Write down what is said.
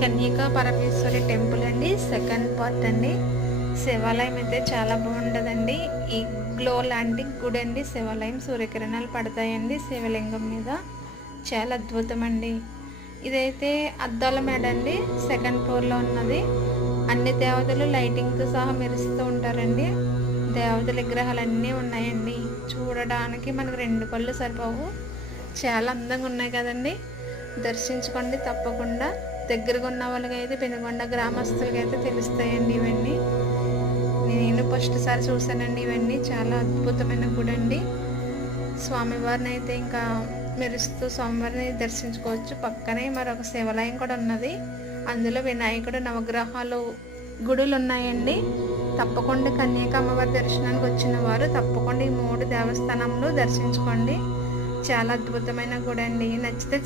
Kanyaka Parameshwari temple అండి, second part అండి. శివాలయం అయితే చాలా బాగుంటుందండి. ఈ గ్లో లాంటి గుడి అండి శివాలయం. సూర్యకిరణాలు పడతాయండి శివలింగం మీద. చాలా అద్భుతం అండి. ఇదైతే అద్దాల మేడ అండి, సెకండ్ ఫ్లోర్లో ఉన్నది. అన్ని దేవతలు లైటింగ్తో సహా మెరుస్తూ ఉంటారండి. దేవతల విగ్రహాలు అన్నీ ఉన్నాయండి. చూడడానికి మనకు రెండు కళ్ళు సరిపోవు, చాలా అందంగా ఉన్నాయి కదండి. దర్శించుకోండి తప్పకుండా. దగ్గరగా ఉన్న వాళ్ళకైతే పెనుగొండ గ్రామస్తులకైతే తెలుస్తాయండి ఇవన్నీ. నేను ఫస్ట్ సారి చూసానండి ఇవన్నీ. చాలా అద్భుతమైన గుడి అండి. స్వామివారిని అయితే ఇంకా మెరుస్తూ స్వామివారిని దర్శించుకోవచ్చు. పక్కనే మరొక శివాలయం కూడా ఉన్నది. అందులో వినాయకుడు నవగ్రహాలు గుడులు ఉన్నాయండి. తప్పకుండా కన్యకా అమ్మవారి దర్శనానికి వచ్చిన వారు తప్పకుండా ఈ 3 దేవస్థానంలో దర్శించుకోండి. చాలా అద్భుతమైన గుడి అండి. నచ్చితే